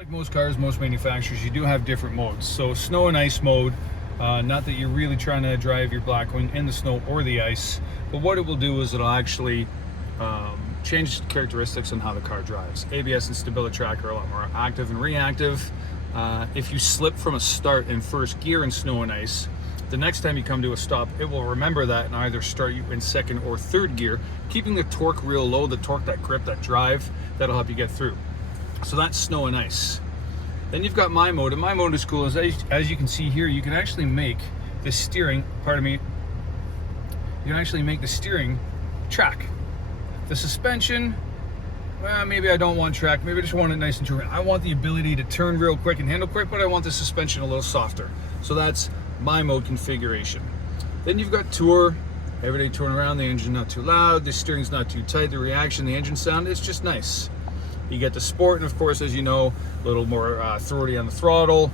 Like most cars, most manufacturers, you do have different modes. So snow and ice mode, not that you're really trying to drive your Blackwing in the snow or the ice, but what it will do is it'll actually change characteristics on how the car drives. ABS and stability tracker are a lot more active and reactive. If you slip from a start in first gear in snow and ice, the next time you come to a stop, it will remember that and either start you in second or third gear, keeping the torque real low, the torque, that grip, that drive, that'll help you get through. So that's snow and ice. Then you've got my mode, and my mode is cool. As you can see here, you can actually make the steering, you can actually make the steering track. The suspension, well, maybe I don't want track, maybe I just want it nice and true. I want the ability to turn real quick and handle quick, but I want the suspension a little softer. So that's my mode configuration. Then you've got tour, everyday touring around, the engine not too loud, the steering's not too tight, the reaction, the engine sound, it's just nice. You get the sport, and of course, as you know, a little more authority on the throttle.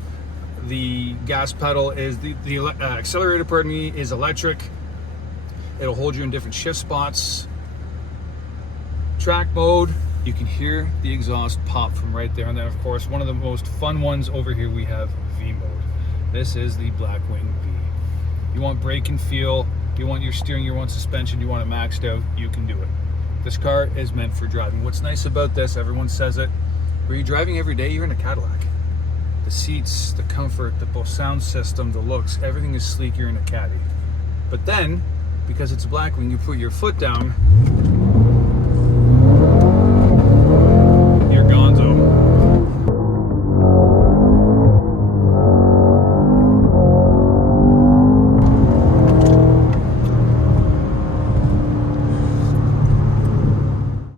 The gas pedal is, the accelerator, pardon me, is electric. It'll hold you in different shift spots. Track mode, you can hear the exhaust pop from right there. And then of course, one of the most fun ones over here, we have V mode. This is the Blackwing V. You want brake and feel, you want your steering, you want suspension, you want it maxed out, you can do it. This car is meant for driving. What's nice about this, everyone says it, where you're driving every day, you're in a Cadillac. The seats, the comfort, the both sound system, the looks, everything is sleek, you're in a Caddy. But then, because it's a Blackwing, you put your foot down,